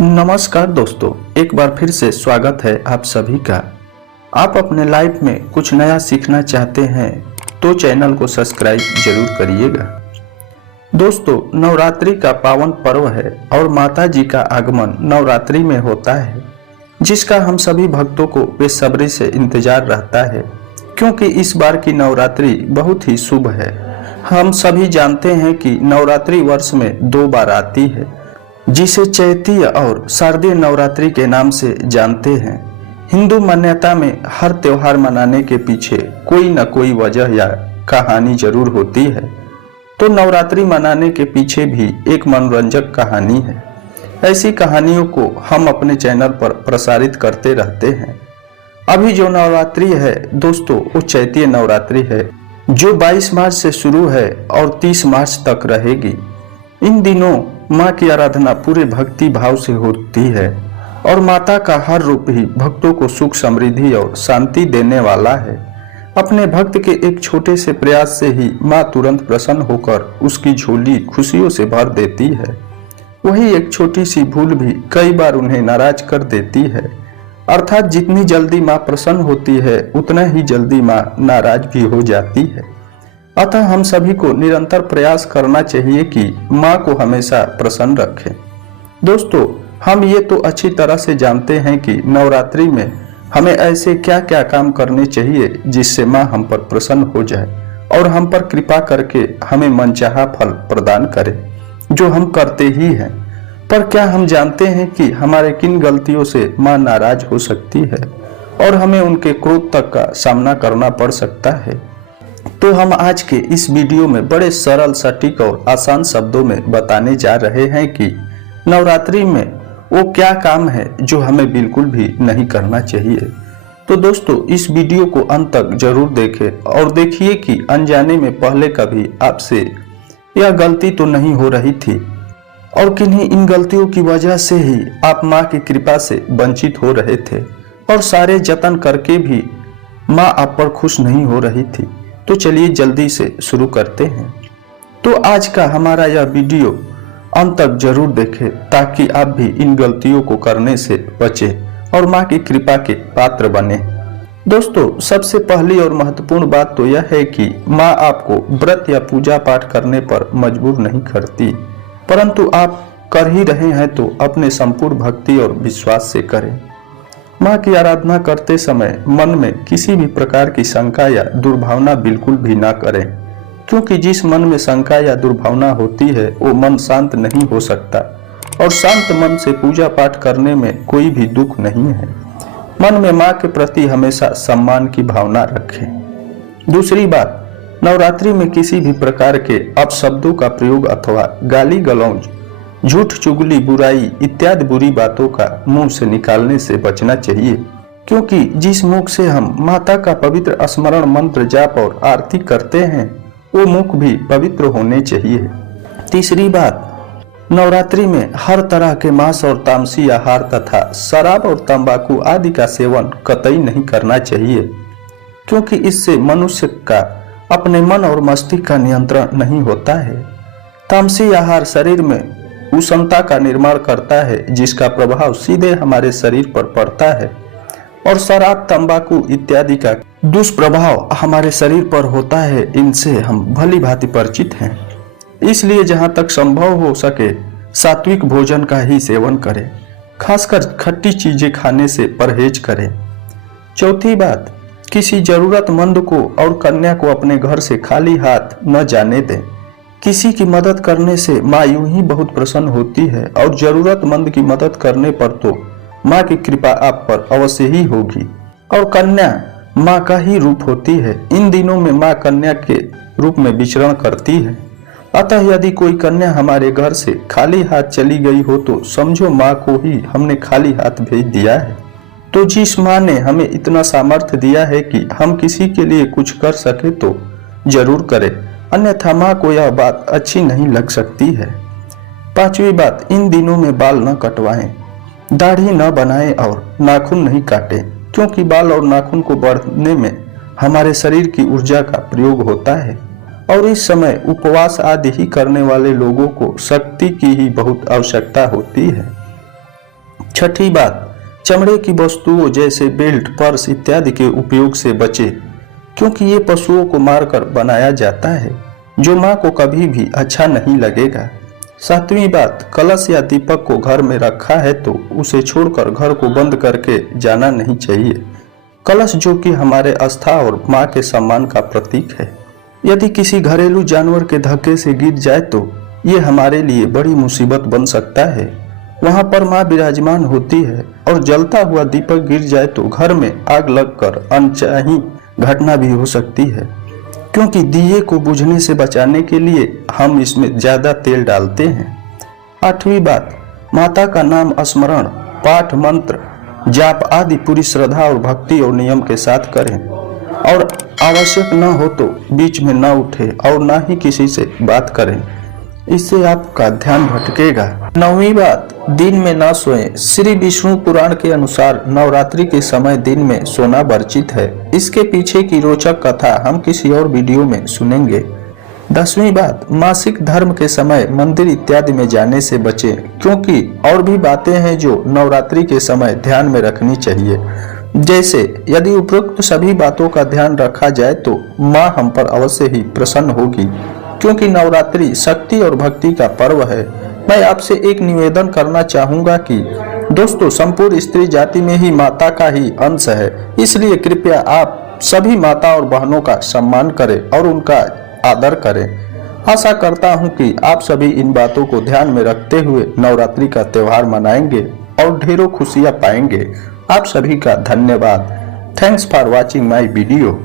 नमस्कार दोस्तों, एक बार फिर से स्वागत है आप सभी का। आप अपने लाइफ में कुछ नया सीखना चाहते हैं तो चैनल को सब्सक्राइब जरूर करिएगा। दोस्तों, नवरात्रि का पावन पर्व है और माता जी का आगमन नवरात्रि में होता है, जिसका हम सभी भक्तों को बेसब्री से इंतजार रहता है, क्योंकि इस बार की नवरात्रि बहुत ही शुभ है। हम सभी जानते हैं कि नवरात्रि वर्ष में 2 बार आती है, जिसे चैतीय और शारदीय नवरात्रि के नाम से जानते हैं। हिंदू मान्यता में हर त्योहार मनाने के पीछे कोई न कोई वजह या कहानी जरूर होती है, तो नवरात्रि मनाने के पीछे भी एक मनोरंजक कहानी है। ऐसी कहानियों को हम अपने चैनल पर प्रसारित करते रहते हैं। अभी जो नवरात्रि है दोस्तों, वो चैतीय नवरात्रि है, जो 22 मार्च से शुरू है और 30 मार्च तक रहेगी। इन दिनों माँ की आराधना पूरे भक्ति भाव से होती है और माता का हर रूप ही भक्तों को सुख, समृद्धि और शांति देने वाला है। अपने भक्त के एक छोटे से प्रयास से ही माँ तुरंत प्रसन्न होकर उसकी झोली खुशियों से भर देती है। वही एक छोटी सी भूल भी कई बार उन्हें नाराज कर देती है। अर्थात जितनी जल्दी माँ प्रसन्न होती है, उतना ही जल्दी माँ नाराज भी हो जाती है। अतः हम सभी को निरंतर प्रयास करना चाहिए कि माँ को हमेशा प्रसन्न रखें। दोस्तों, हम ये तो अच्छी तरह से जानते हैं कि नवरात्रि में हमें ऐसे क्या क्या काम करने चाहिए जिससे माँ हम पर प्रसन्न हो जाए और हम पर कृपा करके हमें मनचाहा फल प्रदान करे, जो हम करते ही हैं। पर क्या हम जानते हैं कि हमारे किन गलतियों से माँ नाराज हो सकती है और हमें उनके क्रोध तक का सामना करना पड़ सकता है? तो हम आज के इस वीडियो में बड़े सरल, सटीक और आसान शब्दों में बताने जा रहे हैं कि नवरात्रि में वो क्या काम है जो हमें बिल्कुल भी नहीं करना चाहिए। तो दोस्तों, इस वीडियो को अंत तक जरूर देखें और देखिए कि अनजाने में पहले कभी आपसे यह गलती तो नहीं हो रही थी और किन्हीं इन गलतियों की वजह से ही आप माँ की कृपा से वंचित हो रहे थे और सारे जतन करके भी माँ आप पर खुश नहीं हो रही थी। तो चलिए जल्दी से शुरू करते हैं। तो आज का हमारा यह वीडियो अंत तक जरूर देखें ताकि आप भी इन गलतियों को करने से बचें और माँ की कृपा के पात्र बने। दोस्तों, सबसे पहली और महत्वपूर्ण बात तो यह है कि माँ आपको व्रत या पूजा पाठ करने पर मजबूर नहीं करती, परंतु आप कर ही रहे हैं तो अपने संपूर्ण भक्ति और विश्वास से करें। माँ की आराधना करते समय मन में किसी भी प्रकार की शंका या दुर्भावना बिल्कुल भी ना करें, क्योंकि जिस मन में शंका या दुर्भावना होती है वो मन शांत नहीं हो सकता और शांत मन से पूजा पाठ करने में कोई भी दुख नहीं है। मन में माँ के प्रति हमेशा सम्मान की भावना रखें। दूसरी बात, नवरात्रि में किसी भी प्रकार के अपशब्दों का प्रयोग अथवा गाली गलौज, झूठ, चुगली, बुराई इत्यादि बुरी बातों का मुंह से निकालने से बचना चाहिए, क्योंकि जिस मुख से हम माता का पवित्र स्मरण, मंत्र, जाप और आरती करते हैं वो मुख भी पवित्र होने चाहिए। तीसरी बात, नवरात्रि में हर तरह के मांस और तामसी आहार तथा शराब और तंबाकू आदि का सेवन कतई नहीं करना चाहिए, क्योंकि इससे मनुष्य का अपने मन और मस्तिष्क का नियंत्रण नहीं होता है। तामसी आहार शरीर में उष्णता का निर्माण करता है, जिसका प्रभाव सीधे हमारे शरीर पर पड़ता है, और शराब, तंबाकू इत्यादि का दुष्प्रभाव हमारे शरीर पर होता है। इनसे हम भली भांति परिचित हैं। इसलिए जहां तक संभव हो सके सात्विक भोजन का ही सेवन करें, खासकर खट्टी चीजें खाने से परहेज करें। चौथी बात, किसी जरूरतमंद को और कन्या को अपने घर से खाली हाथ न जाने दें। किसी की मदद करने से माँ यूं ही बहुत प्रसन्न होती है और जरूरतमंद की मदद करने पर तो माँ की कृपा आप पर अवश्य ही होगी। और कन्या माँ का ही रूप होती है। इन दिनों में माँ कन्या के रूप में विचरण करती है। अतः यदि कोई कन्या हमारे घर से खाली हाथ चली गई हो तो समझो माँ को ही हमने खाली हाथ भेज दिया है। तो जिस माँ ने हमें इतना सामर्थ्य दिया है कि हम किसी के लिए कुछ कर सके तो जरूर करें, अन्यथा माँ को यह बात अच्छी नहीं लग सकती है। पांचवी बात, इन दिनों में बाल न कटवाएं, दाढ़ी न बनाएं और नाखून नहीं काटें, क्योंकि बाल और नाखून को बढ़ने में हमारे शरीर की ऊर्जा का प्रयोग होता है और इस समय उपवास आदि ही करने वाले लोगों को शक्ति की ही बहुत आवश्यकता होती है। छठी बात, चमड़े की वस्तुओं जैसे बेल्ट, पर्स इत्यादि के उपयोग से बचे, क्योंकि ये पशुओं को मारकर बनाया जाता है, जो माँ को कभी भी अच्छा नहीं लगेगा। सातवीं बात, कलश या दीपक को घर में रखा है तो उसे छोड़कर घर को बंद करके जाना नहीं चाहिए। कलश जो कि हमारे आस्था और माँ के सम्मान का प्रतीक है, यदि किसी घरेलू जानवर के धक्के से गिर जाए तो ये हमारे लिए बड़ी मुसीबत बन सकता है। वहाँ पर माँ विराजमान होती है और जलता हुआ दीपक गिर जाए तो घर में आग लगकर अनचाही घटना भी हो सकती है, क्योंकि दिए को बुझने से बचाने के लिए हम इसमें ज्यादा तेल डालते हैं। आठवीं बात, माता का नाम स्मरण, पाठ, मंत्र, जाप आदि पूरी श्रद्धा और भक्ति और नियम के साथ करें और आवश्यक न हो तो बीच में न उठे और न ही किसी से बात करें, इससे आपका ध्यान भटकेगा। नौवीं बात, दिन में न सोएं। श्री विष्णु पुराण के अनुसार नवरात्रि के समय दिन में सोना वर्जित है। इसके पीछे की रोचक कथा हम किसी और वीडियो में सुनेंगे। 10वीं बात, मासिक धर्म के समय मंदिर इत्यादि में जाने से बचें, क्योंकि और भी बातें हैं जो नवरात्रि के समय ध्यान में रखनी चाहिए। जैसे यदि उपरोक्त सभी बातों का ध्यान रखा जाए तो माँ हम पर अवश्य ही प्रसन्न होगी, क्योंकि नवरात्रि शक्ति और भक्ति का पर्व है। मैं आपसे एक निवेदन करना चाहूंगा कि दोस्तों, संपूर्ण स्त्री जाति में ही माता का ही अंश है, इसलिए कृपया आप सभी माता और बहनों का सम्मान करें और उनका आदर करें। आशा करता हूं कि आप सभी इन बातों को ध्यान में रखते हुए नवरात्रि का त्योहार मनाएंगे और ढेरों खुशियां पाएंगे। आप सभी का धन्यवाद। Thanks for watching my video.